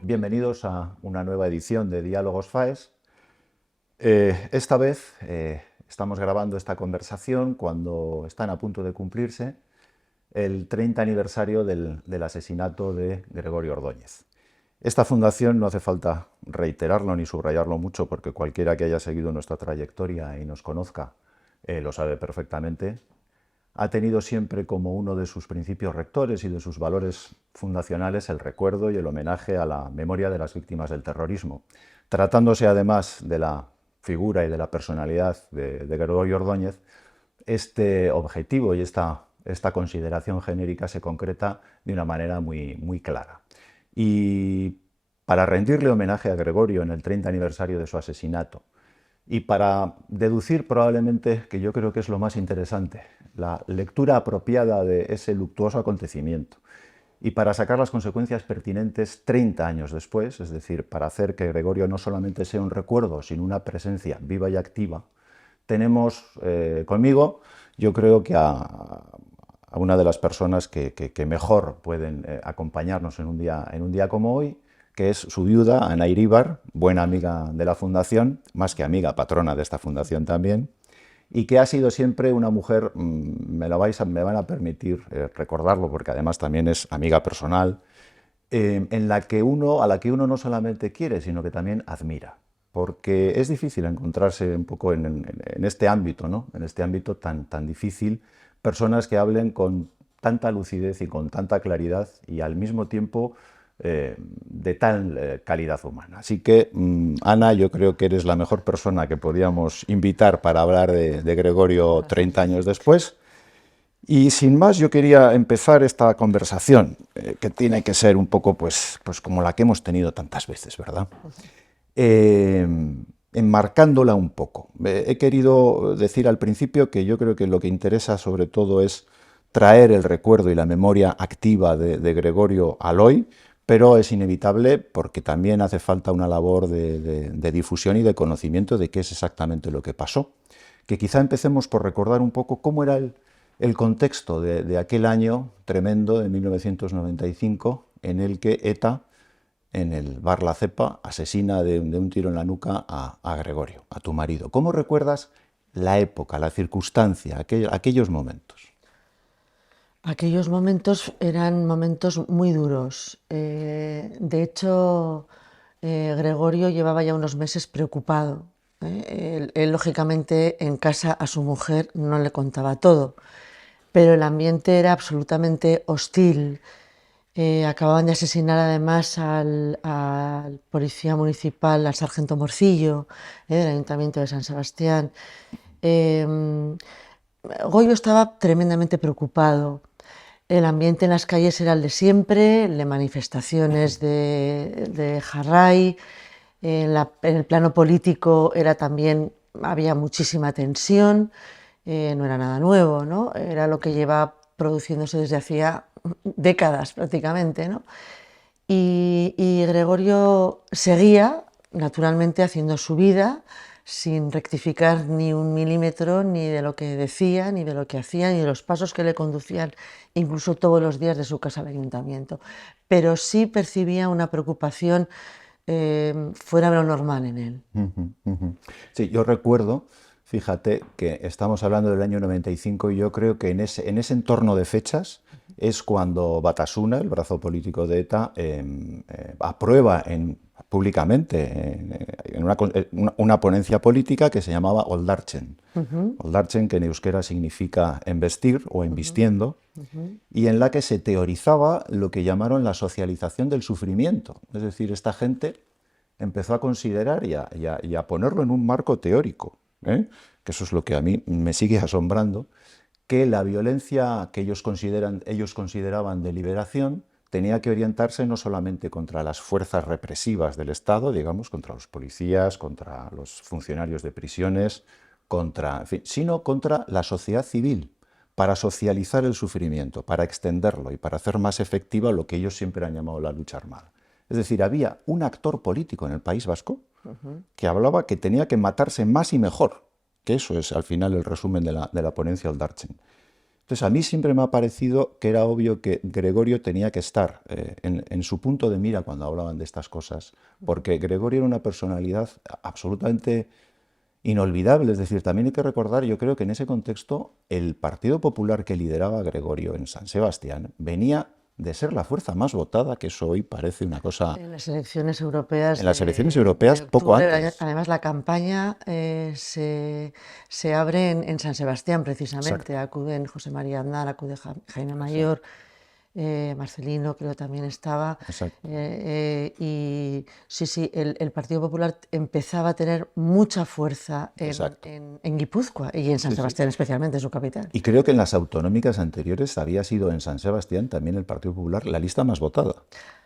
Bienvenidos a una nueva edición de Diálogos FAES. Esta vez estamos grabando esta conversación cuando están a punto de cumplirse el 30 aniversario del asesinato de Gregorio Ordóñez. Esta fundación, no hace falta reiterarlo ni subrayarlo mucho, porque cualquiera que haya seguido nuestra trayectoria y nos conozca lo sabe perfectamente, ha tenido siempre como uno de sus principios rectores y de sus valores fundacionales el recuerdo y el homenaje a la memoria de las víctimas del terrorismo. Tratándose además de la figura y de la personalidad de Gregorio Ordóñez, este objetivo y esta consideración genérica se concreta de una manera muy clara. Y para rendirle homenaje a Gregorio en el 30 aniversario de su asesinato, y para deducir probablemente, que yo creo que es lo más interesante, la lectura apropiada de ese luctuoso acontecimiento, y para sacar las consecuencias pertinentes 30 años después, es decir, para hacer que Gregorio no solamente sea un recuerdo, sino una presencia viva y activa, tenemos conmigo, yo creo que a una de las personas que mejor pueden acompañarnos en un día como hoy, que es su viuda, Ana Iríbar, buena amiga de la Fundación, más que amiga, patrona de esta Fundación también, y que ha sido siempre una mujer, me van a permitir recordarlo, porque además también es amiga personal, a la que uno no solamente quiere, sino que también admira. Porque es difícil encontrarse un poco en este ámbito, ¿no? En este ámbito tan difícil, personas que hablen con tanta lucidez y con tanta claridad y al mismo tiempo de tal calidad humana. Así que, Ana, yo creo que eres la mejor persona que podíamos invitar para hablar de Gregorio 30 años después. Y sin más, yo quería empezar esta conversación, que tiene que ser un poco pues como la que hemos tenido tantas veces, ¿verdad? Enmarcándola un poco. He querido decir al principio que yo creo que lo que interesa sobre todo es traer el recuerdo y la memoria activa de Gregorio al hoy, pero es inevitable porque también hace falta una labor de difusión y de conocimiento de qué es exactamente lo que pasó. Que quizá empecemos por recordar un poco cómo era el contexto de aquel año tremendo de 1995 en el que ETA, en el bar La Cepa, asesina de un tiro en la nuca a Gregorio, a tu marido. ¿Cómo recuerdas la época, la circunstancia, aquellos momentos? Aquellos momentos eran momentos muy duros. De hecho, Gregorio llevaba ya unos meses preocupado. Él, lógicamente, en casa a su mujer no le contaba todo, pero el ambiente era absolutamente hostil. Acababan de asesinar además al policía municipal, al sargento Morcillo, del Ayuntamiento de San Sebastián. Eh, Goyo estaba tremendamente preocupado. El ambiente en las calles era el de siempre, de manifestaciones de Jarray. En el plano político era también, había muchísima tensión, no era nada nuevo, ¿no? Era lo que lleva produciéndose desde hacía décadas prácticamente, ¿no? Y Gregorio seguía, naturalmente, haciendo su vida, sin rectificar ni un milímetro ni de lo que decía, ni de lo que hacía, ni de los pasos que le conducían, incluso todos los días de su casa al ayuntamiento. Pero sí percibía una preocupación fuera de lo normal en él. Sí, yo recuerdo, fíjate, que estamos hablando del año 95 y yo creo que en ese entorno de fechas es cuando Batasuna, el brazo político de ETA, aprueba públicamente en una ponencia política que se llamaba Oldartzen. Oldartzen, que en euskera significa embestir o embistiendo, y en la que se teorizaba lo que llamaron la socialización del sufrimiento. Es decir, esta gente empezó a considerar y a ponerlo en un marco teórico, que eso es lo que a mí me sigue asombrando, que la violencia que ellos consideraban de liberación tenía que orientarse no solamente contra las fuerzas represivas del Estado, digamos, contra los policías, contra los funcionarios de prisiones, en fin, sino contra la sociedad civil, para socializar el sufrimiento, para extenderlo y para hacer más efectiva lo que ellos siempre han llamado la lucha armada. Es decir, había un actor político en el País Vasco que hablaba que tenía que matarse más y mejor, que eso es al final el resumen de la ponencia Oldartzen. Entonces, a mí siempre me ha parecido que era obvio que Gregorio tenía que estar en su punto de mira cuando hablaban de estas cosas, porque Gregorio era una personalidad absolutamente inolvidable. Es decir, también hay que recordar, yo creo que en ese contexto, el Partido Popular que lideraba Gregorio en San Sebastián venía de ser la fuerza más votada, que eso hoy parece una cosa... En las elecciones europeas En las elecciones de europeas, poco octubre, antes. además la campaña se abre en San Sebastián precisamente, Exacto, acuden José María Aznar, acude Jaime exacto, Mayor, Marcelino creo también estaba, exacto, y sí, sí, el Partido Popular empezaba a tener mucha fuerza exacto. en Guipúzcoa y en San Sí, sí. Sebastián especialmente, su capital. Y creo que en las autonómicas anteriores había sido en San Sebastián también el Partido Popular la lista más votada.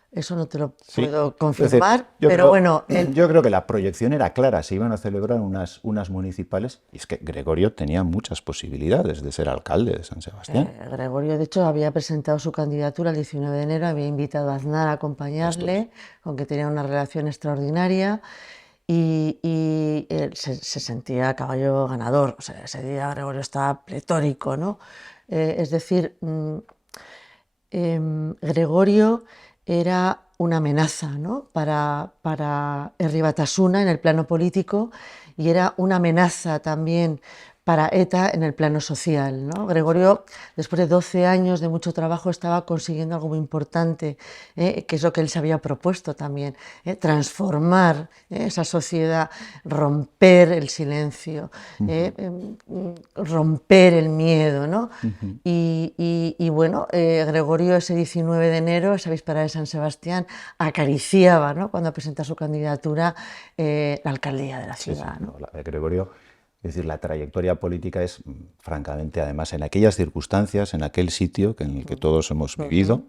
Eso no te lo Sí. puedo Es decir, confirmar, pero bueno, yo creo que la proyección era clara, se iban a celebrar unas municipales y es que Gregorio tenía muchas posibilidades de ser alcalde de San Sebastián. Gregorio, de hecho, había presentado su candidatura el 19 de enero, había invitado a Aznar a Esto es. acompañarle, con que tenía una relación extraordinaria y él se sentía caballo ganador. O sea, ese día Gregorio estaba pletórico, ¿no? Es decir, Gregorio era una amenaza, ¿no? para Herri Batasuna en el plano político y era una amenaza también para ETA en el plano social, ¿no? Gregorio, después de 12 años de mucho trabajo, estaba consiguiendo algo muy importante, que es lo que él se había propuesto también, transformar esa sociedad, romper el silencio, romper el miedo, ¿no? Ujú. Y bueno, Gregorio ese 19 de enero, esa víspera de San Sebastián, acariciaba, ¿no? Cuando presenta su candidatura, la alcaldía de la Sí, sí, ciudad, ¿no? no, la de Gregorio, es decir, la trayectoria política es, francamente, además, en aquellas circunstancias, en aquel sitio en el que todos hemos vivido,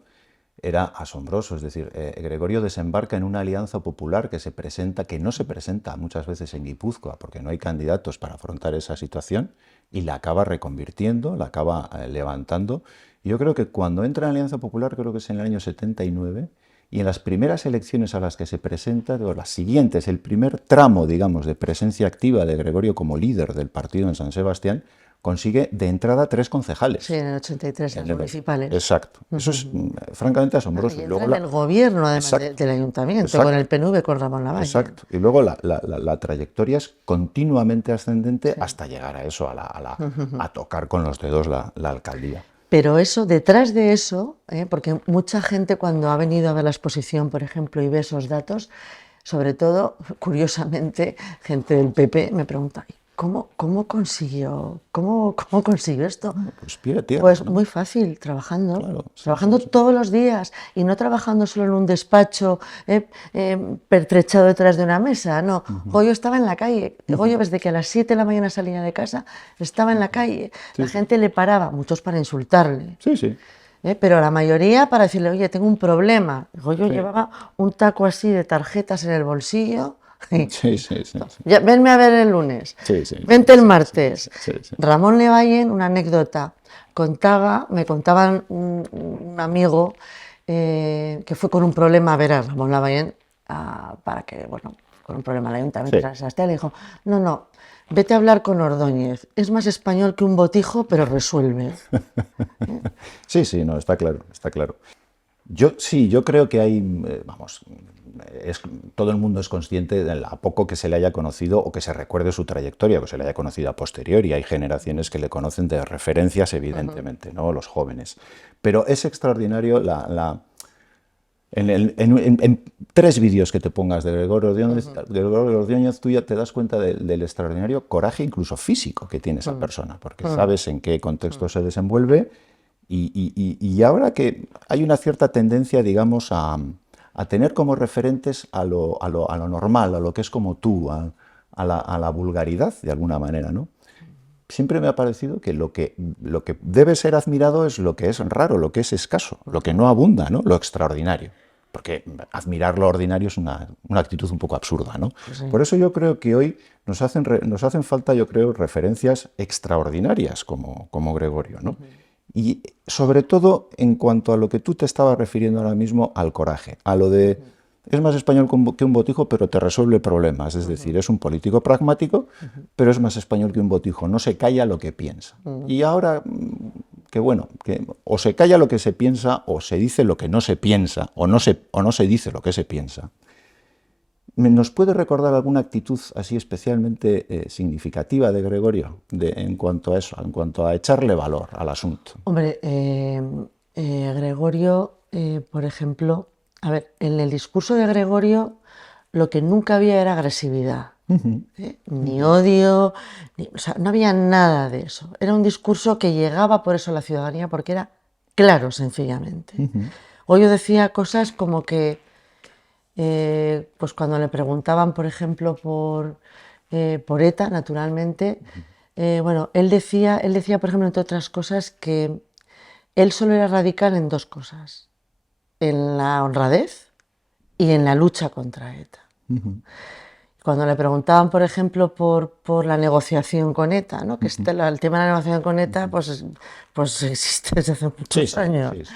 era asombroso. Es decir, Gregorio desembarca en una alianza popular que se presenta, que no se presenta muchas veces en Guipúzcoa, porque no hay candidatos para afrontar esa situación, y la acaba reconvirtiendo, la acaba levantando. Y yo creo que cuando entra en la Alianza Popular, creo que es en el año 79, y en las primeras elecciones a las que se presenta, o las siguientes, el primer tramo, digamos, de presencia activa de Gregorio como líder del partido en San Sebastián, consigue de entrada 3 Sí, concejales. en el 83, las En el- municipales. Exacto. Eso es francamente asombroso. Y Y entra luego en el gobierno, además Exacto, del ayuntamiento, con exacto, el PNV, con Ramón Lavalle. exacto. Y luego la trayectoria es continuamente ascendente Sí. hasta llegar a eso, a tocar con los dedos la alcaldía. Pero eso, detrás de eso, porque mucha gente cuando ha venido a ver la exposición, por ejemplo, y ve esos datos, sobre todo, curiosamente, gente del PP me pregunta, ¿cómo consiguió esto? Pues pie a tierra, Pues ¿no? muy fácil, trabajando, Claro, sí, sí, trabajando sí. todos los días y no trabajando solo en un despacho pertrechado detrás de una mesa, no. Goyo estaba en la calle. Goyo desde que a las 7 de la mañana salía de casa estaba en la calle. La Sí, sí. gente le paraba, muchos para insultarle, Sí, sí. pero la mayoría para decirle, oye, tengo un problema. Goyo Sí, llevaba un taco así de tarjetas en el bolsillo. sí, sí, sí, sí. Ya, venme a ver el lunes, Sí, sí, sí, vente el sí, martes. sí, sí. Ramón Levallen, una anécdota, me contaban un amigo que fue con un problema a ver a Ramón Levallen para que, bueno, con un problema al ayuntamiento de Sí. San Sebastián, le dijo, no, vete a hablar con Ordóñez, es más español que un botijo, pero resuelve. Sí, sí, no, está claro, está claro. Yo creo que hay, vamos, todo el mundo es consciente de a poco que se le haya conocido o que se recuerde su trayectoria, o que se le haya conocido a posteriori. Hay generaciones que le conocen de referencias, evidentemente, ¿no? Los jóvenes. Pero es extraordinario en 3 vídeos que te pongas de Gregorio Ordóñez, tú ya te das cuenta del extraordinario coraje, incluso físico, que tiene esa persona, porque sabes en qué contexto se desenvuelve y ahora que hay una cierta tendencia, digamos, a tener como referentes a lo normal, a lo que es como tú, a la vulgaridad, de alguna manera, ¿no? Siempre me ha parecido que lo que debe ser admirado es lo que es raro, lo que es escaso, lo que no abunda, ¿no? Lo extraordinario. Porque admirar lo ordinario es una actitud un poco absurda, ¿no? Pues sí. Por eso yo creo que hoy nos hacen falta, yo creo, referencias extraordinarias como Gregorio, ¿no? Y sobre todo en cuanto a lo que tú te estabas refiriendo ahora mismo, al coraje, a lo de es más español que un botijo, pero te resuelve problemas. Es decir, es un político pragmático, pero es más español que un botijo. No se calla lo que piensa. Y ahora que bueno, que o se calla lo que se piensa o se dice lo que no se piensa o no se dice lo que se piensa. ¿Nos puede recordar alguna actitud así especialmente significativa de Gregorio en cuanto a eso, en cuanto a echarle valor al asunto? Hombre, Gregorio, por ejemplo, a ver, en el discurso de Gregorio lo que nunca había era agresividad, ni odio, o sea, no había nada de eso. Era un discurso que llegaba por eso a la ciudadanía, porque era claro, sencillamente. Goyo decía cosas como que, pues cuando le preguntaban, por ejemplo, por ETA, naturalmente, bueno, él decía, por ejemplo, entre otras cosas, que él solo era radical en dos cosas, en la honradez y en la lucha contra ETA. Cuando le preguntaban, por ejemplo, por la negociación con ETA, ¿no? Que el tema de la negociación con ETA pues existe desde hace muchos años. Sí, sí.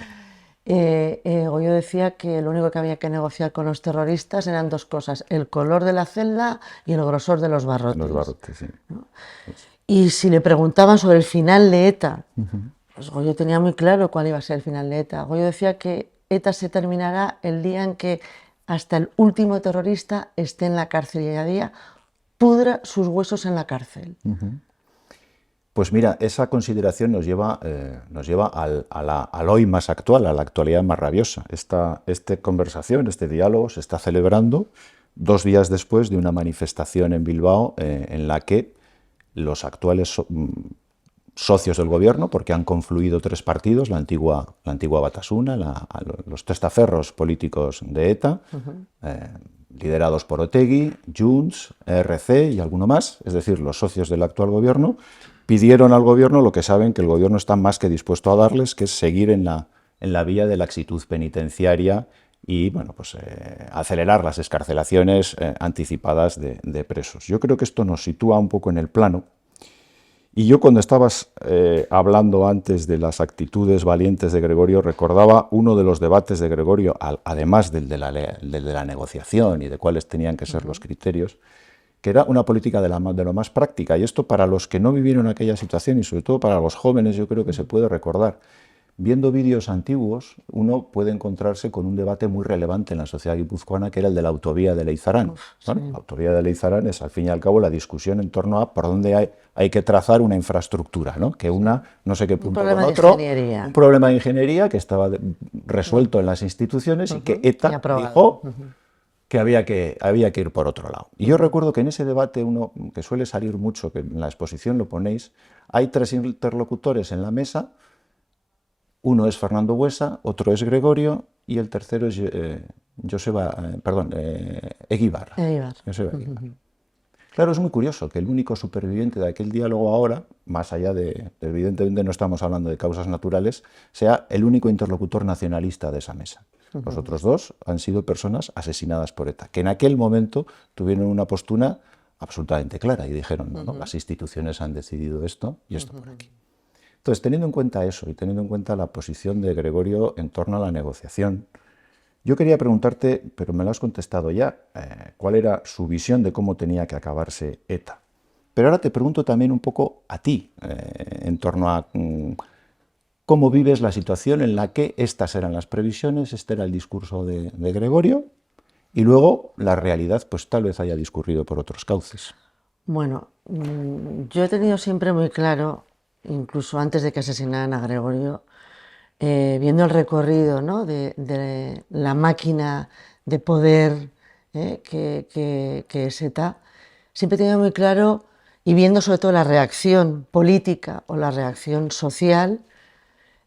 Goyo decía que lo único que había que negociar con los terroristas eran dos cosas, el color de la celda y el grosor de los barrotes. Los barrotes, sí. ¿No? Y si le preguntaban sobre el final de ETA, pues Goyo tenía muy claro cuál iba a ser el final de ETA. Goyo decía que ETA se terminará el día en que hasta el último terrorista esté en la cárcel y a día pudra sus huesos en la cárcel. Pues mira, esa consideración nos lleva al hoy más actual, a la actualidad más rabiosa. Esta conversación, este diálogo se está celebrando 2 días después de una manifestación en Bilbao en la que los actuales socios del gobierno, porque han confluido 3 partidos, la antigua Batasuna, los testaferros políticos de ETA, liderados por Otegi, Junts, ERC y alguno más, es decir, los socios del actual gobierno, pidieron al gobierno lo que saben que el gobierno está más que dispuesto a darles, que es seguir en la vía de la laxitud penitenciaria y bueno, pues, acelerar las excarcelaciones anticipadas de presos. Yo creo que esto nos sitúa un poco en el plano. Y yo, cuando estabas hablando antes de las actitudes valientes de Gregorio, recordaba uno de los debates de Gregorio, además del de la negociación y de cuáles tenían que ser los criterios, que era una política de lo más práctica. Y esto, para los que no vivieron aquella situación y sobre todo para los jóvenes, yo creo que se puede recordar. Viendo vídeos antiguos, uno puede encontrarse con un debate muy relevante en la sociedad guipuzcoana, que era el de la autovía de Leizarán. Sí. La autovía de Leizarán es, al fin y al cabo, la discusión en torno a por dónde hay que trazar una infraestructura, ¿no? Que una no sé qué punto con otro. Un problema de ingeniería que estaba resuelto en las instituciones y que ETA dijo que había que ir por otro lado. Y yo recuerdo que en ese debate, uno que suele salir mucho, que en la exposición lo ponéis, hay 3 interlocutores en la mesa. Uno es Fernando Buesa, otro es Gregorio y el tercero es Eguíbar. Claro, es muy curioso que el único superviviente de aquel diálogo ahora, más allá de, evidentemente no estamos hablando de causas naturales, sea el único interlocutor nacionalista de esa mesa. Los otros 2 han sido personas asesinadas por ETA, que en aquel momento tuvieron una postura absolutamente clara y dijeron, no, las instituciones han decidido esto y esto por aquí. Entonces, teniendo en cuenta eso y teniendo en cuenta la posición de Gregorio en torno a la negociación, yo quería preguntarte, pero me lo has contestado ya, cuál era su visión de cómo tenía que acabarse ETA. Pero ahora te pregunto también un poco a ti, en torno a cómo vives la situación en la que estas eran las previsiones, este era el discurso de Gregorio, y luego la realidad pues tal vez haya discurrido por otros cauces. Bueno, yo he tenido siempre muy claro, incluso antes de que asesinaran a Gregorio, viendo el recorrido, ¿no? de la máquina de poder que es ETA, siempre he tenido muy claro, y viendo sobre todo la reacción política o la reacción social,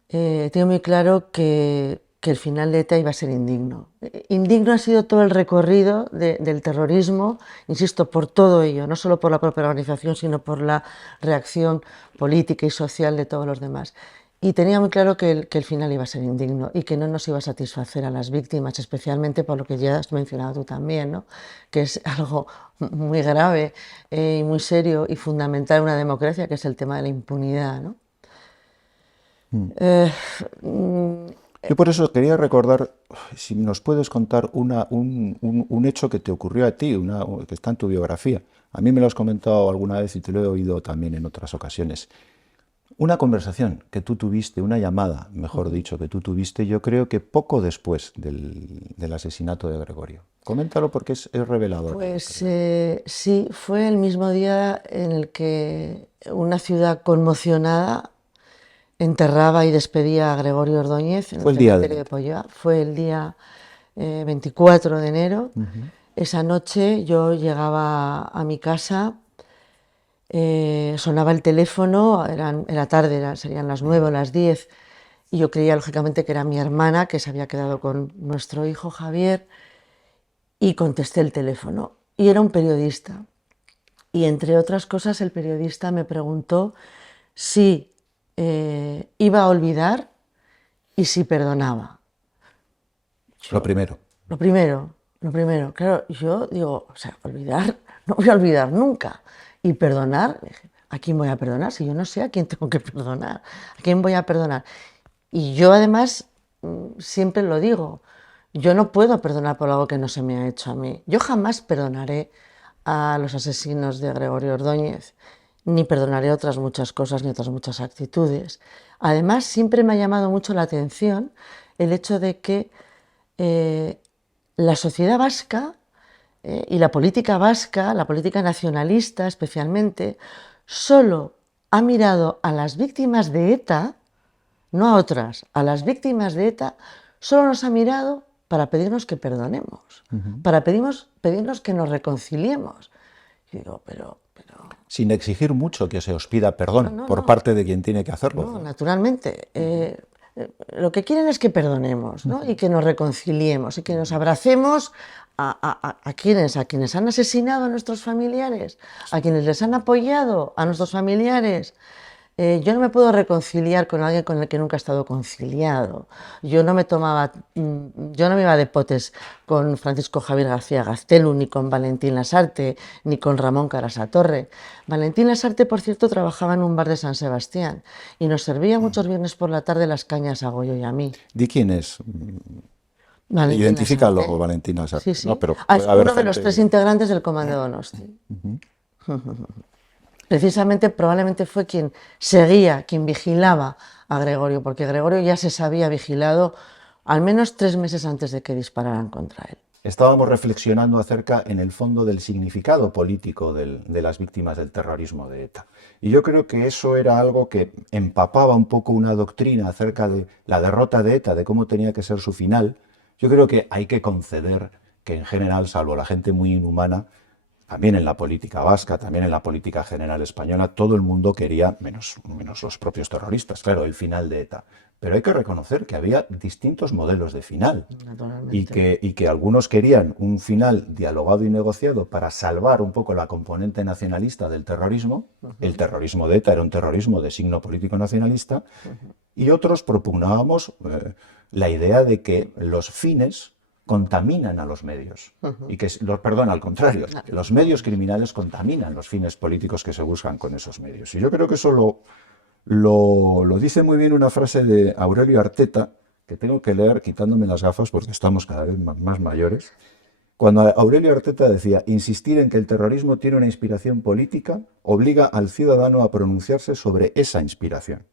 he tenido muy claro que el final de ETA iba a ser indigno. Indigno ha sido todo el recorrido del terrorismo, insisto, por todo ello, no solo por la propia organización, sino por la reacción política y social de todos los demás. Y tenía muy claro que el final iba a ser indigno y que no nos iba a satisfacer a las víctimas, especialmente por lo que ya has mencionado tú también, ¿no? Que es algo muy grave y muy serio y fundamental en una democracia, que es el tema de la impunidad, ¿no? Yo por eso quería recordar, si nos puedes contar un hecho que te ocurrió a ti, que está en tu biografía. A mí me lo has comentado alguna vez y te lo he oído también en otras ocasiones. Una conversación que tú tuviste, una llamada, mejor dicho, que tú tuviste, yo creo que poco después del asesinato de Gregorio. Coméntalo porque es revelador. Pues sí, fue el mismo día en el que una ciudad conmocionada enterraba y despedía a Gregorio Ordóñez en el Fue el día cementerio de... de Pollá. Fue el día 24 de enero. Esa noche yo llegaba a mi casa, sonaba el teléfono, era tarde, serían las 9 o las 10, y yo creía lógicamente que era mi hermana, que se había quedado con nuestro hijo Javier, y contesté el teléfono. Y era un periodista. Y entre otras cosas, el periodista me preguntó si iba a olvidar y si perdonaba. Lo primero. Lo primero, claro, yo digo, o sea, olvidar, no voy a olvidar nunca. Y perdonar, ¿a quién voy a perdonar? Si yo no sé a quién tengo que perdonar, ¿a quién voy a perdonar? Y yo además siempre lo digo, yo no puedo perdonar por algo que no se me ha hecho a mí. Yo jamás perdonaré a los asesinos de Gregorio Ordóñez, ni perdonaré otras muchas cosas, ni otras muchas actitudes. Además, siempre me ha llamado mucho la atención el hecho de que la sociedad vasca y la política vasca, la política nacionalista especialmente, solo ha mirado a las víctimas de ETA, no a otras, a las víctimas de ETA, solo nos ha mirado para pedirnos que perdonemos, para pedirnos que nos reconciliemos. Y digo, pero... Sin exigir mucho que se os pida perdón No, por parte de quien tiene que hacerlo. no, naturalmente. Lo que quieren es que perdonemos, ¿no? Y que nos reconciliemos y que nos abracemos a quienes han asesinado a nuestros familiares, a quienes les han apoyado a nuestros familiares. Yo no me puedo reconciliar con alguien con el que nunca he estado conciliado. Yo no me iba de potes con Francisco Javier García Gaztelu, ni con Valentín Lasarte, ni con Ramón Carasatorre. Valentín Lasarte, por cierto, trabajaba en un bar de San Sebastián y nos servía muchos viernes por la tarde las cañas a Goyo y a mí. ¿Di quién es? Valentín Identifícalo, Lasarte. Valentín Lasarte. Sí, sí. No, pero Es puede haber uno de los gente... 3 integrantes del Comando Donosti. Precisamente probablemente fue quien seguía, quien vigilaba a Gregorio, porque Gregorio ya se sabía vigilado al menos 3 meses antes de que dispararan contra él. Estábamos reflexionando acerca, en el fondo, del significado político de las víctimas del terrorismo de ETA. Y yo creo que eso era algo que empapaba un poco una doctrina acerca de la derrota de ETA, de cómo tenía que ser su final. Yo creo que hay que conceder que en general, salvo la gente muy inhumana, también en la política vasca, también en la política general española, todo el mundo quería, menos los propios terroristas, claro, el final de ETA. Pero hay que reconocer que había distintos modelos de final y que algunos querían un final dialogado y negociado para salvar un poco la componente nacionalista del terrorismo. El terrorismo de ETA era un terrorismo de signo político nacionalista y otros propugnábamos la idea de que los fines contaminan a los medios y que, perdón, al contrario, que los medios criminales contaminan los fines políticos que se buscan con esos medios. Y yo creo que eso lo dice muy bien una frase de Aurelio Arteta, que tengo que leer quitándome las gafas porque estamos cada vez más mayores, cuando Aurelio Arteta decía: insistir en que el terrorismo tiene una inspiración política obliga al ciudadano a pronunciarse sobre esa inspiración,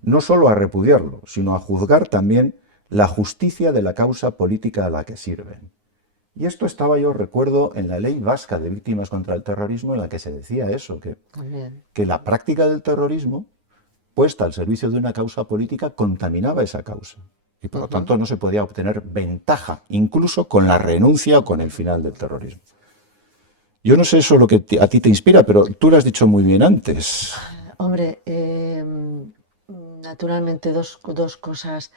no solo a repudiarlo, sino a juzgar también la justicia de la causa política a la que sirven. Y esto estaba, yo recuerdo, en la ley vasca de víctimas contra el terrorismo, en la que se decía eso, que la práctica del terrorismo, puesta al servicio de una causa política, contaminaba esa causa. Y por lo tanto no se podía obtener ventaja, incluso con la renuncia o con el final del terrorismo. Yo no sé eso lo que a ti te inspira, pero tú lo has dicho muy bien antes. Hombre, naturalmente dos cosas.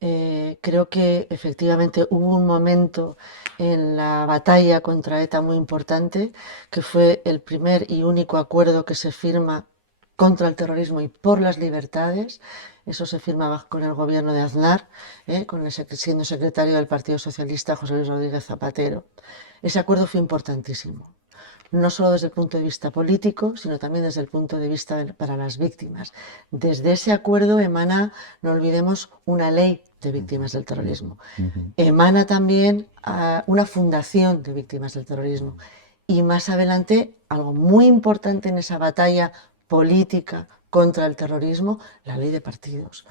Creo que efectivamente hubo un momento en la batalla contra ETA muy importante, que fue el primer y único acuerdo que se firma contra el terrorismo y por las libertades. Eso se firmaba con el gobierno de Aznar, siendo secretario del Partido Socialista José Luis Rodríguez Zapatero. Ese acuerdo fue importantísimo, no solo desde el punto de vista político, sino también desde el punto de vista para las víctimas. Desde ese acuerdo emana, no olvidemos, una ley de víctimas del terrorismo. Emana también una fundación de víctimas del terrorismo. Y más adelante, algo muy importante en esa batalla política contra el terrorismo, la ley de partidos.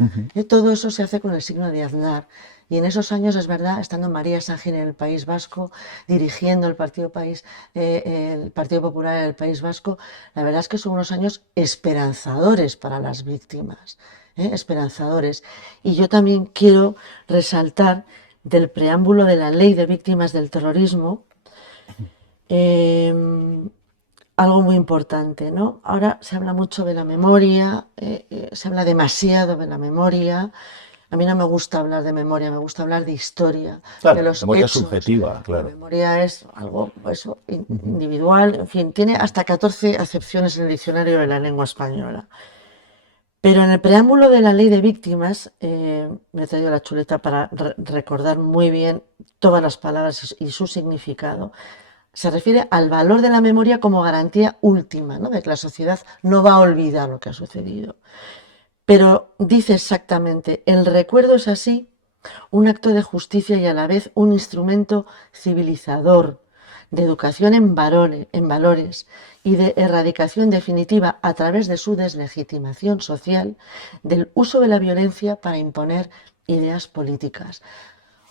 Todo eso se hace con el signo de Aznar. Y en esos años, es verdad, estando María Sánchez en el País Vasco, dirigiendo el Partido Popular en el País Vasco, la verdad es que son unos años esperanzadores para las víctimas, esperanzadores. Y yo también quiero resaltar del preámbulo de la Ley de Víctimas del Terrorismo, algo muy importante, ¿no? Ahora se habla mucho de la memoria, se habla demasiado de la memoria. A mí no me gusta hablar de memoria, me gusta hablar de historia, Claro, de los memoria hechos. subjetiva, La claro. memoria es algo eso, individual, en fin, tiene hasta 14 acepciones en el diccionario de la lengua española. Pero en el preámbulo de la ley de víctimas, me he traído la chuleta para recordar muy bien todas las palabras y su significado. Se refiere al valor de la memoria como garantía última, ¿no? De que la sociedad no va a olvidar lo que ha sucedido. Pero dice exactamente, el recuerdo es así un acto de justicia y a la vez un instrumento civilizador, de educación en valores y de erradicación definitiva a través de su deslegitimación social del uso de la violencia para imponer ideas políticas.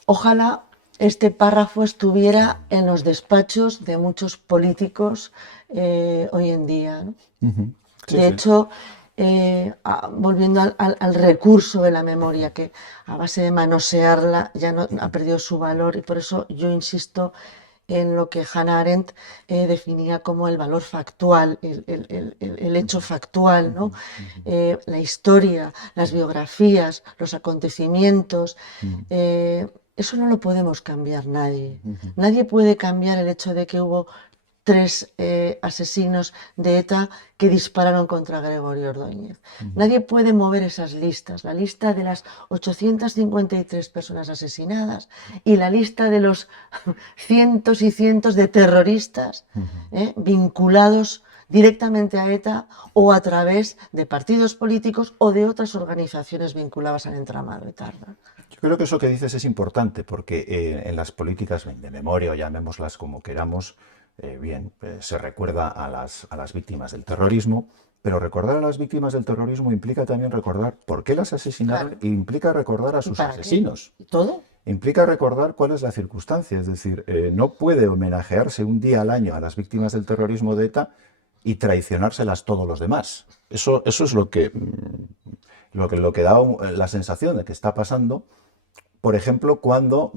Ojalá este párrafo estuviera en los despachos de muchos políticos hoy en día, ¿no? Sí, De sí. hecho, volviendo al recurso de la memoria, que a base de manosearla ya no ha perdido su valor, y por eso yo insisto en lo que Hannah Arendt definía como el valor factual, el hecho factual, ¿no? La historia, las biografías, los acontecimientos. Eso no lo podemos cambiar nadie. Nadie puede cambiar el hecho de que hubo 3 asesinos de ETA que dispararon contra Gregorio Ordóñez. Nadie puede mover esas listas, la lista de las 853 personas asesinadas y la lista de los cientos y cientos de terroristas vinculados directamente a ETA o a través de partidos políticos o de otras organizaciones vinculadas al entramado etarra. Yo creo que eso que dices es importante porque en las políticas de memoria, o llamémoslas como queramos, se recuerda a las víctimas del terrorismo, pero recordar a las víctimas del terrorismo implica también recordar por qué las asesinaron, Claro. e implica recordar a ¿Y sus para qué? asesinos. ¿Y todo? Implica recordar cuál es la circunstancia, es decir, no puede homenajearse un día al año a las víctimas del terrorismo de ETA y traicionárselas todos los demás. Eso es lo que da la sensación de que está pasando. Por ejemplo, cuando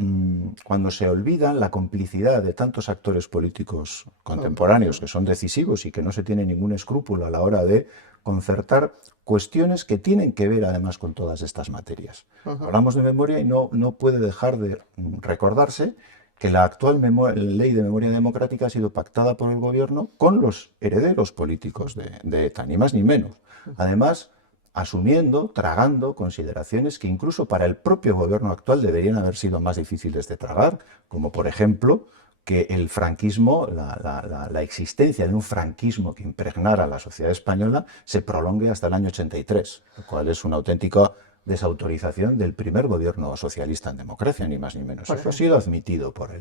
se olvidan la complicidad de tantos actores políticos contemporáneos que son decisivos y que no se tiene ningún escrúpulo a la hora de concertar cuestiones que tienen que ver además con todas estas materias. Hablamos de memoria y no puede dejar de recordarse que la actual ley de memoria democrática ha sido pactada por el gobierno con los herederos políticos de ETA, ni más ni menos. Además, asumiendo, tragando consideraciones que incluso para el propio gobierno actual deberían haber sido más difíciles de tragar, como por ejemplo que el franquismo, la existencia de un franquismo que impregnara la sociedad española se prolongue hasta el año 83, lo cual es una auténtica desautorización del primer gobierno socialista en democracia, ni más ni menos. Eso ha sido admitido por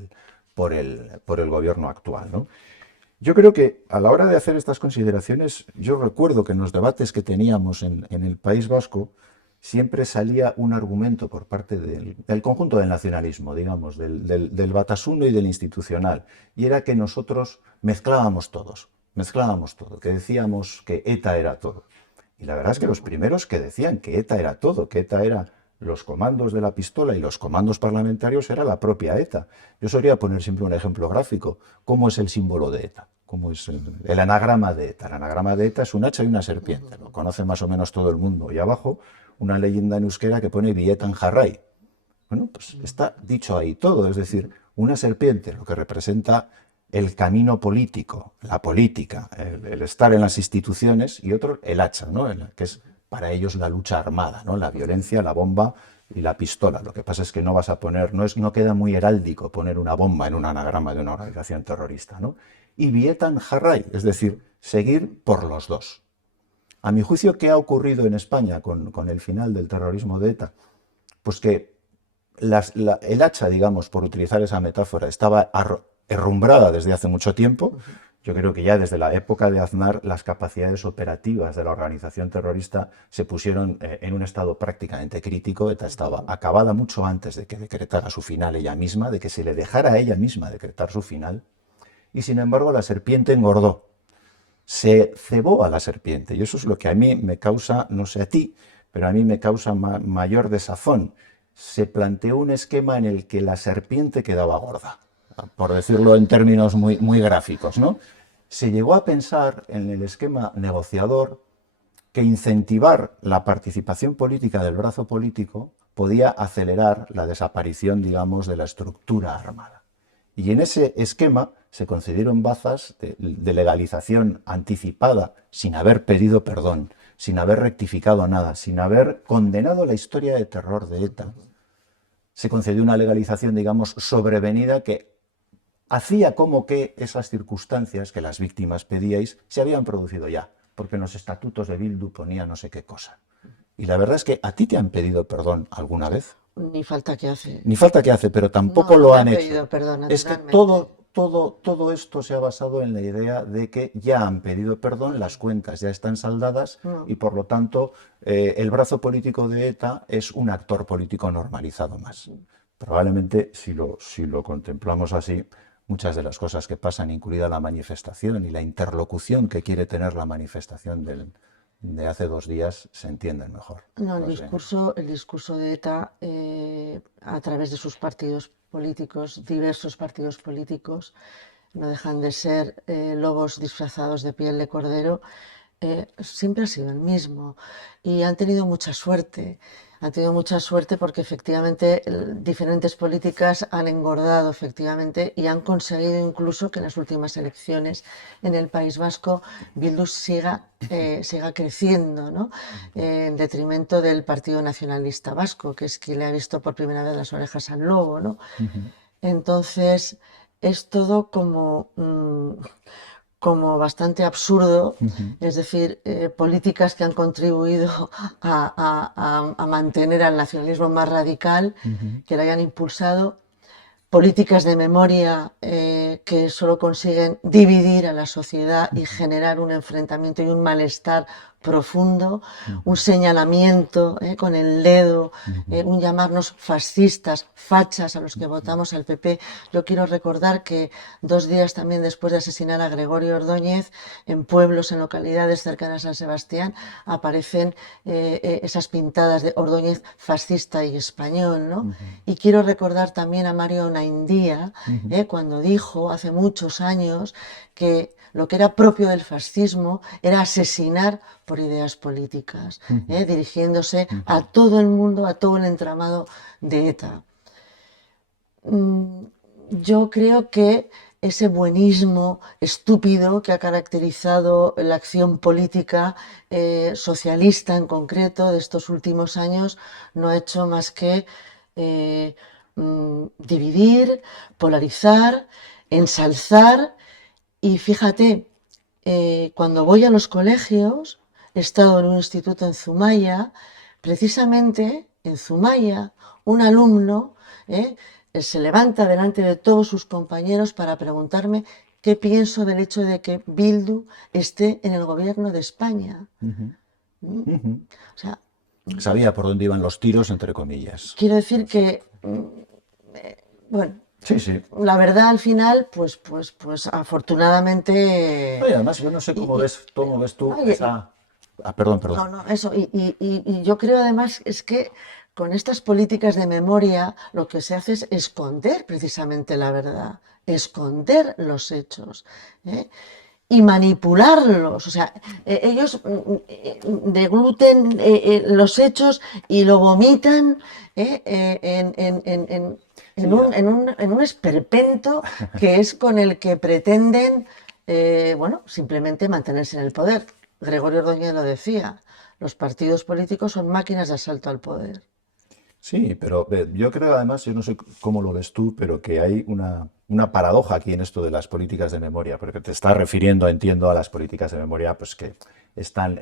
el gobierno actual, ¿no? Yo creo que a la hora de hacer estas consideraciones, yo recuerdo que en los debates que teníamos en el País Vasco siempre salía un argumento por parte del conjunto del nacionalismo, digamos, del Batasuna y del institucional, y era que nosotros mezclábamos todo, que decíamos que ETA era todo. Y la verdad es que los primeros que decían que ETA era todo, que ETA era los comandos de la pistola y los comandos parlamentarios, era la propia ETA. Yo solía poner siempre un ejemplo gráfico. ¿Cómo es el símbolo de ETA? ¿Cómo es el anagrama de ETA? El anagrama de ETA es un hacha y una serpiente. Lo conoce más o menos todo el mundo. Y abajo una leyenda en euskera que pone Bietan Jarray. Bueno, pues está dicho ahí todo. Es decir, una serpiente, lo que representa el camino político, la política, el estar en las instituciones, y otro, el hacha, ¿no? Que es para ellos la lucha armada, ¿no? La violencia, la bomba y la pistola. Lo que pasa es que no vas a poner, no queda muy heráldico poner una bomba en un anagrama de una organización terrorista, ¿no? Y Bietan Jarray, es decir, seguir por los dos. A mi juicio, ¿qué ha ocurrido en España con el final del terrorismo de ETA? Pues que el hacha, digamos, por utilizar esa metáfora, estaba herrumbrada desde hace mucho tiempo. Yo creo que ya desde la época de Aznar las capacidades operativas de la organización terrorista se pusieron en un estado prácticamente crítico. ETA estaba acabada mucho antes de que decretara su final ella misma, de que se le dejara a ella misma decretar su final, y sin embargo la serpiente engordó. Se cebó a la serpiente, y eso es lo que a mí me causa, no sé a ti, pero a mí me causa mayor desazón. Se planteó un esquema en el que la serpiente quedaba gorda, por decirlo en términos muy gráficos, ¿no? Se llegó a pensar en el esquema negociador que incentivar la participación política del brazo político podía acelerar la desaparición, digamos, de la estructura armada. Y en ese esquema se concedieron bazas de legalización anticipada, sin haber pedido perdón, sin haber rectificado nada, sin haber condenado la historia de terror de ETA. Se concedió una legalización, digamos, sobrevenida que hacía como que esas circunstancias que las víctimas pedíais se habían producido ya, porque en los estatutos de Bildu ponía no sé qué cosa. Y la verdad es que a ti te han pedido perdón alguna vez. Ni falta que hace. Ni falta que hace, pero tampoco No lo me han han hecho. pedido perdón, Es que naturalmente. todo esto se ha basado en la idea de que ya han pedido perdón, las cuentas ya están saldadas No. y por lo tanto el brazo político de ETA es un actor político normalizado más. Probablemente si lo contemplamos así, muchas de las cosas que pasan, incluida la manifestación y la interlocución que quiere tener la manifestación de hace 2 días, se entienden mejor. No, No sé. el discurso de ETA, a través de sus partidos políticos, diversos partidos políticos, no dejan de ser lobos disfrazados de piel de cordero, siempre ha sido el mismo. Y han tenido mucha suerte. Han tenido mucha suerte porque efectivamente diferentes políticas han engordado efectivamente y han conseguido incluso que en las últimas elecciones en el País Vasco Bildu siga creciendo, ¿no? En detrimento del Partido Nacionalista Vasco, que es quien le ha visto por primera vez las orejas al lobo, ¿no? Ujú. Entonces es todo como bastante absurdo, Ujú. es decir, políticas que han contribuido a mantener al nacionalismo más radical, Ujú. que lo hayan impulsado, políticas de memoria que solo consiguen dividir a la sociedad y generar un enfrentamiento y un malestar profundo, un Ujú. señalamiento con el dedo, Ujú. un llamarnos fascistas, fachas a los que votamos al PP. Yo quiero recordar que 2 días también después de asesinar a Gregorio Ordóñez, en pueblos, en localidades cercanas a San Sebastián, aparecen esas pintadas de Ordóñez fascista y español, ¿no? Ujú. Y quiero recordar también a Mario Naindía, Ujú. cuando dijo hace muchos años que lo que era propio del fascismo era asesinar por ideas políticas, Ujú. dirigiéndose Ujú. a todo el mundo, a todo el entramado de ETA. Yo creo que ese buenismo estúpido que ha caracterizado la acción política socialista en concreto de estos últimos años no ha hecho más que eh, dividir, polarizar, ensalzar y fíjate, cuando voy a los colegios, he estado en un instituto en Zumaya, precisamente en Zumaya, un alumno se levanta delante de todos sus compañeros para preguntarme qué pienso del hecho de que Bildu esté en el gobierno de España. Ujú. ¿Mm? Ujú. O sea, Sabía por dónde iban los tiros, entre comillas. quiero decir O sea, que, bueno, sí, sí. la verdad al final, pues No, afortunadamente, y además yo no sé y, y- cómo ves tú no, esa... Ah, perdón, perdón. no, no, eso. Y yo creo además es que con estas políticas de memoria lo que se hace es esconder precisamente la verdad, esconder los hechos, ¿eh? Y manipularlos. O sea, ellos degluten los hechos y lo vomitan Sí, en un esperpento que es con el que pretenden, bueno, simplemente mantenerse en el poder. Gregorio Ordóñez lo decía, los partidos políticos son máquinas de asalto al poder. sí, pero yo creo además, yo no sé cómo lo ves tú, pero que hay una una paradoja aquí en esto de las políticas de memoria, porque te estás refiriendo, entiendo, a las políticas de memoria pues que están,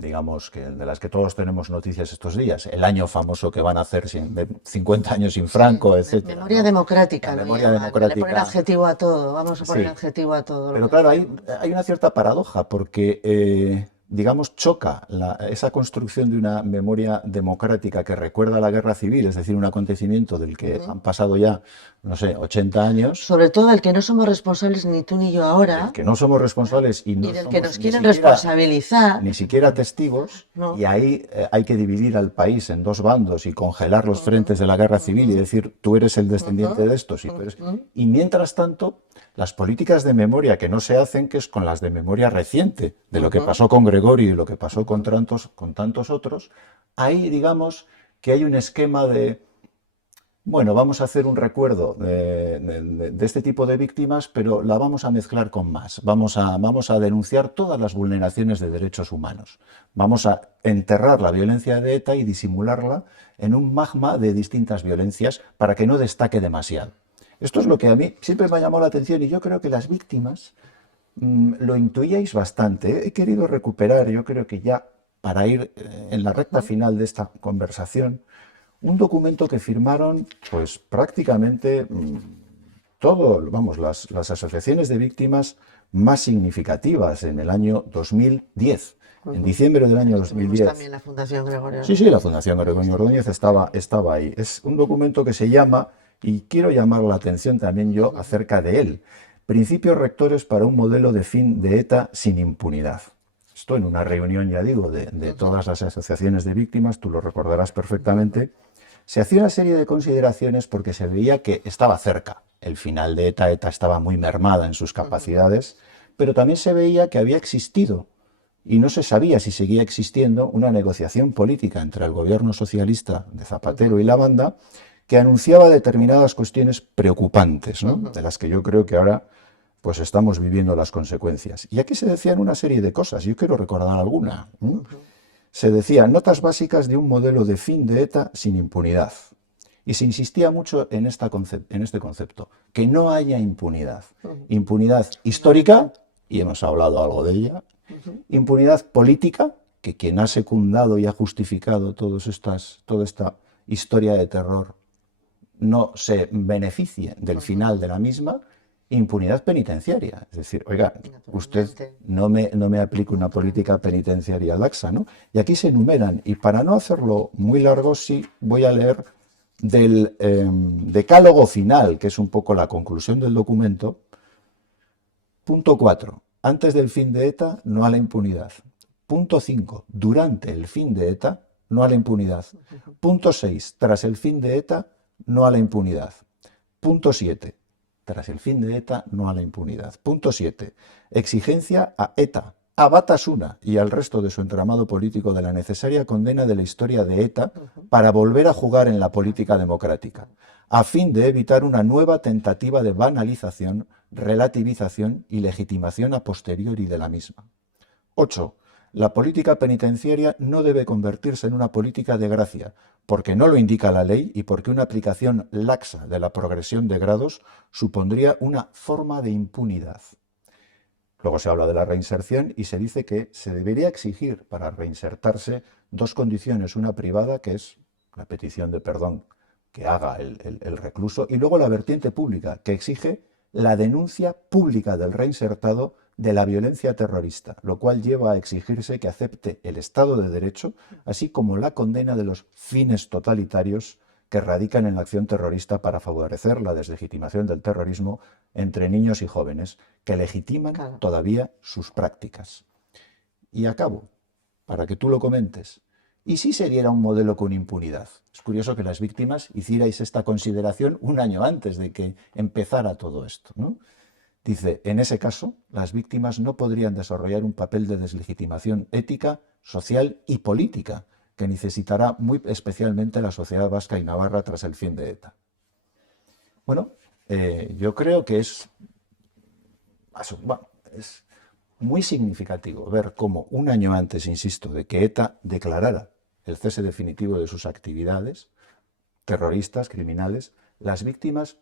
digamos, que de las que todos tenemos noticias estos días. El año famoso que van a hacer de 50 años sin Sí, Franco, etcétera, memoria ¿no? La democrática lo memoria llaman, que le ponen democrática. adjetivo a todo, vamos a poner Sí, adjetivo a todo lo pero que claro, hacemos. hay una cierta paradoja porque, digamos, choca esa construcción de una memoria democrática que recuerda la guerra civil, es decir, un acontecimiento del que Ujú. han pasado ya, no sé, 80 años, Sobre todo el que no somos responsables ni tú ni yo del ahora, que no somos responsables y y no del que somos nos quieren responsabilizar, ni siquiera testigos, ¿no? y ahí hay que dividir al país en dos bandos y congelar los Ujú, frentes de la guerra civil y ujú, decir, tú eres el ujú, descendiente de estos y tú eres... ujú, Y mientras tanto, las políticas de memoria que no se hacen, que es con las de memoria reciente, de lo que ujú, pasó con Gregorio y lo que pasó ujú. con tantos otros, ahí digamos que hay un esquema de bueno, vamos a hacer un recuerdo de este tipo de víctimas, pero la vamos a mezclar con más. Vamos a denunciar todas las vulneraciones de derechos humanos. Vamos a enterrar la violencia de ETA y disimularla en un magma de distintas violencias para que no destaque demasiado. Esto es lo que a mí siempre me ha llamado la atención y yo creo que las víctimas lo intuíais bastante. He querido recuperar, yo creo que ya para ir en la recta Ujú. final de esta conversación, un documento que firmaron, pues prácticamente todo, vamos, las asociaciones de víctimas más significativas en el año 2010, en Ujú. diciembre del año Ahí estuvimos 2010. también la Fundación Gregorio, Sí, ¿no? sí, la Fundación Ahí Gregorio Ordóñez estuvimos. estaba ahí. Es un documento que se llama, y quiero llamar la atención también yo Ujú. acerca de él, Principios rectores para un modelo de fin de ETA sin impunidad. Esto en una reunión, ya digo, de Ujú. todas las asociaciones de víctimas, tú lo recordarás Ujú. perfectamente, se hacía una serie de consideraciones porque se veía que estaba cerca. El final de ETA, ETA estaba muy mermada en sus Ujú. capacidades, pero también se veía que había existido y no se sabía si seguía existiendo una negociación política entre el gobierno socialista de Zapatero Ujú. y la banda que anunciaba determinadas cuestiones preocupantes, ¿no? Ujú. De las que yo creo que ahora pues estamos viviendo las consecuencias. Y aquí se decían una serie de cosas, yo quiero recordar alguna. Ujú. Se decían notas básicas de un modelo de fin de ETA sin impunidad. Y se insistía mucho en este concepto, que no haya impunidad. Ujú. Impunidad histórica, Fundamental. y hemos hablado algo de ella, Ujú. impunidad política, que quien ha secundado y ha justificado toda esta historia de terror no se beneficie del Ujú. final de la misma, impunidad penitenciaria. Es decir, oiga, usted Naturalmente. no me aplique una política Naturalmente. penitenciaria laxa, ¿no? Y aquí se enumeran, y para no hacerlo muy largo, sí voy a leer del decálogo final, que es un poco la conclusión del documento. Punto 4. Antes del fin de ETA, no a la impunidad. Punto 5. Durante el fin de ETA, no a la impunidad. Ujú. Punto 6. Tras el fin de ETA, no a la impunidad. Punto 7. Tras el fin de ETA, no a la impunidad. Punto 7. Exigencia a ETA, a Batasuna y al resto de su entramado político de la necesaria condena de la historia de ETA Ujú. para volver a jugar en la política democrática, a fin de evitar una nueva tentativa de banalización, relativización y legitimación a posteriori de la misma. 8. La política penitenciaria no debe convertirse en una política de gracia, porque no lo indica la ley y porque una aplicación laxa de la progresión de grados supondría una forma de impunidad. Luego se habla de la reinserción y se dice que se debería exigir para reinsertarse dos condiciones, una privada, que es la petición de perdón que haga el recluso, y luego la vertiente pública, que exige la denuncia pública del reinsertado de la violencia terrorista, lo cual lleva a exigirse que acepte el Estado de Derecho, así como la condena de los fines totalitarios que radican en la acción terrorista para favorecer la deslegitimación del terrorismo entre niños y jóvenes, que legitiman Claro. todavía sus prácticas. Y acabo, para que tú lo comentes. ¿Y si se diera un modelo con impunidad? Es curioso que las víctimas hicierais esta consideración un año antes de que empezara todo esto, ¿no? Dice, en ese caso, las víctimas no podrían desarrollar un papel de deslegitimación ética, social y política que necesitará muy especialmente la sociedad vasca y navarra tras el fin de ETA. Bueno, yo creo que bueno, es muy significativo ver cómo un año antes, insisto, de que ETA declarara el cese definitivo de sus actividades terroristas, criminales, las víctimas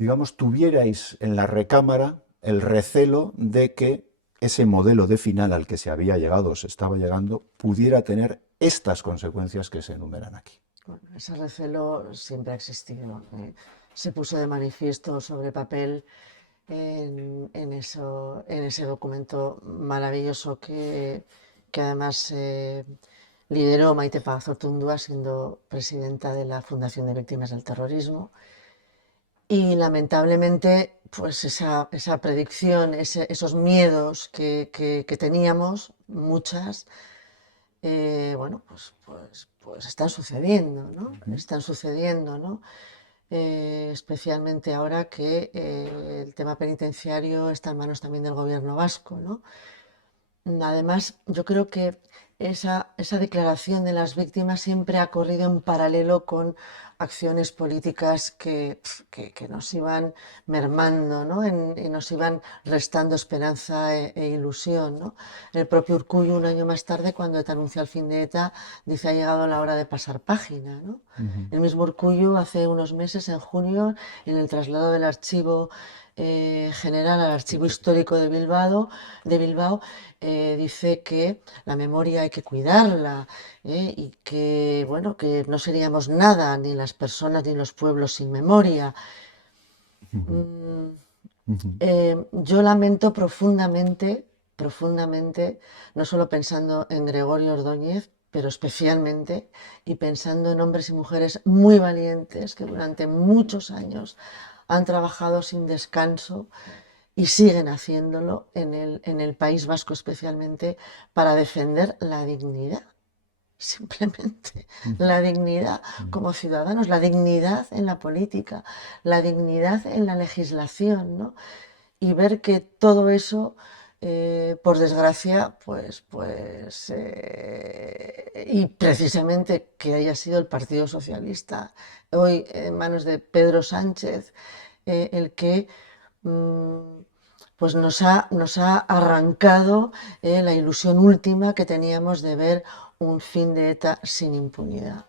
digamos, tuvierais en la recámara el recelo de que ese modelo de final al que se había llegado, se estaba llegando, pudiera tener estas consecuencias que se enumeran aquí. Bueno, ese recelo siempre ha existido. Se puso de manifiesto sobre papel en ese documento maravilloso que además lideró Maite Pagazaurtundúa siendo presidenta de la Fundación de Víctimas del Terrorismo. Y lamentablemente, pues esa predicción, esos miedos que teníamos, muchas, bueno, pues están sucediendo, ¿no? Están sucediendo, ¿no? Especialmente ahora que el tema penitenciario está en manos también del gobierno vasco, ¿no? Además, yo creo que esa declaración de las víctimas siempre ha corrido en paralelo con acciones políticas que nos iban mermando, ¿no? Y nos iban restando esperanza e ilusión, ¿no? El propio Urkullu, un año más tarde, cuando ETA anuncia el fin de ETA, dice: ha llegado la hora de pasar página, ¿no? El mismo Urkullu, hace unos meses, en junio, en el traslado del archivo general al archivo histórico de Bilbao, dice que la memoria hay que cuidarla, y que, bueno, que no seríamos nada, ni las personas ni los pueblos, sin memoria. Yo lamento profundamente, no solo pensando en Gregorio Ordóñez, pero especialmente, y pensando en hombres y mujeres muy valientes que durante muchos años han trabajado sin descanso y siguen haciéndolo en el País Vasco especialmente, para defender la dignidad, simplemente la dignidad como ciudadanos, la dignidad en la política, la dignidad en la legislación, ¿no? Y ver que todo eso, por desgracia, y precisamente que haya sido el Partido Socialista, hoy en manos de Pedro Sánchez, el que pues nos ha arrancado la ilusión última que teníamos de ver un fin de ETA sin impunidad.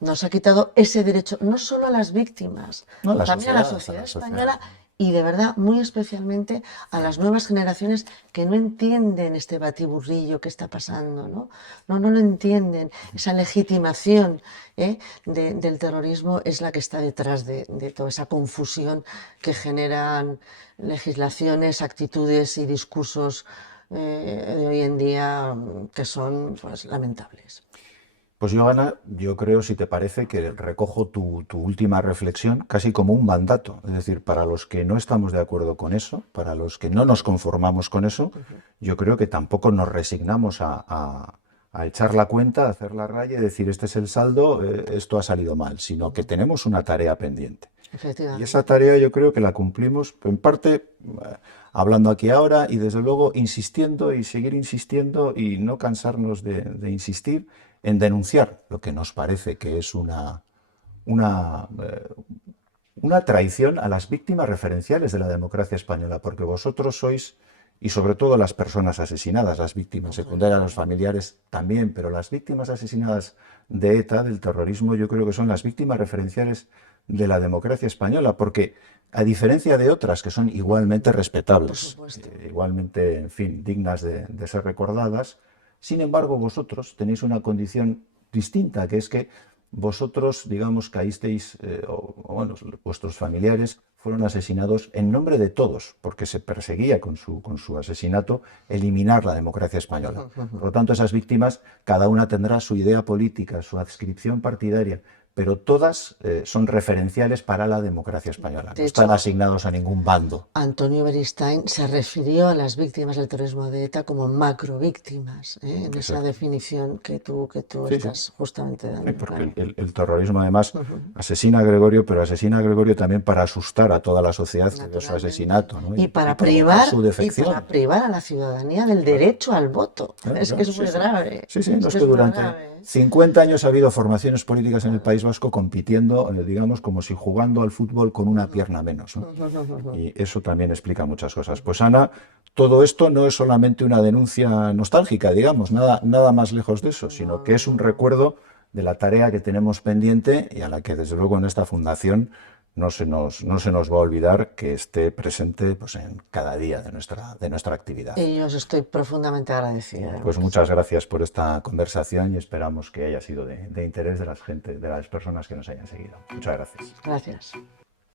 Nos ha quitado ese derecho, no solo a las víctimas, No, también a la sociedad española, y de verdad, muy especialmente a las nuevas generaciones que no entienden este batiburrillo que está pasando, ¿no? No lo entienden. Esa legitimación del terrorismo es la que está detrás de toda esa confusión que generan legislaciones, actitudes y discursos de hoy en día, que son, pues, lamentables. Pues yo, Ana, yo creo, si te parece, que recojo tu última reflexión casi como un mandato. Es decir, para los que no estamos de acuerdo con eso, para los que no nos conformamos con eso, yo creo que tampoco nos resignamos a echar la cuenta, a hacer la raya y decir: este es el saldo, esto ha salido mal, sino que tenemos una tarea pendiente. Y esa tarea yo creo que la cumplimos en parte hablando aquí ahora, y desde luego insistiendo y seguir insistiendo y no cansarnos de insistir en denunciar lo que nos parece que es una traición a las víctimas referenciales de la democracia española, porque vosotros sois, y sobre todo las personas asesinadas, las víctimas secundarias, los familiares también, pero las víctimas asesinadas de ETA, del terrorismo, yo creo que son las víctimas referenciales de la democracia española, porque a diferencia de otras que son igualmente respetables, igualmente, en fin, dignas de ser recordadas, sin embargo, vosotros tenéis una condición distinta, que es que vosotros, digamos, caísteis, bueno, vuestros familiares fueron asesinados en nombre de todos, porque se perseguía con su asesinato eliminar la democracia española. Por lo tanto, esas víctimas, cada una tendrá su idea política, su adscripción partidaria, pero todas son referenciales para la democracia española. No están asignados a ningún bando. Antonio Beristain se refirió a las víctimas del terrorismo de ETA como macrovíctimas, en esa definición que tú estás justamente dando. Sí, porque el terrorismo, además, asesina a Gregorio, pero asesina a Gregorio también para asustar a toda la sociedad de su asesinato, ¿no? Y para privar a la ciudadanía del derecho al voto. Es que es muy grave. Sí, no es que durante 50 años ha habido formaciones políticas en el País Vasco compitiendo, digamos, como si jugando al fútbol con una pierna menos, ¿no? Y eso también explica muchas cosas. Pues, Ana, todo esto no es solamente una denuncia nostálgica, digamos, nada más lejos de eso, sino que es un recuerdo de la tarea que tenemos pendiente y a la que, desde luego, en esta fundación no se nos va a olvidar que esté presente pues, en cada día de nuestra actividad. Y yo os estoy profundamente agradecida. Pues muchas gracias por esta conversación y esperamos que haya sido de interés de las personas que nos hayan seguido. Muchas gracias. Gracias.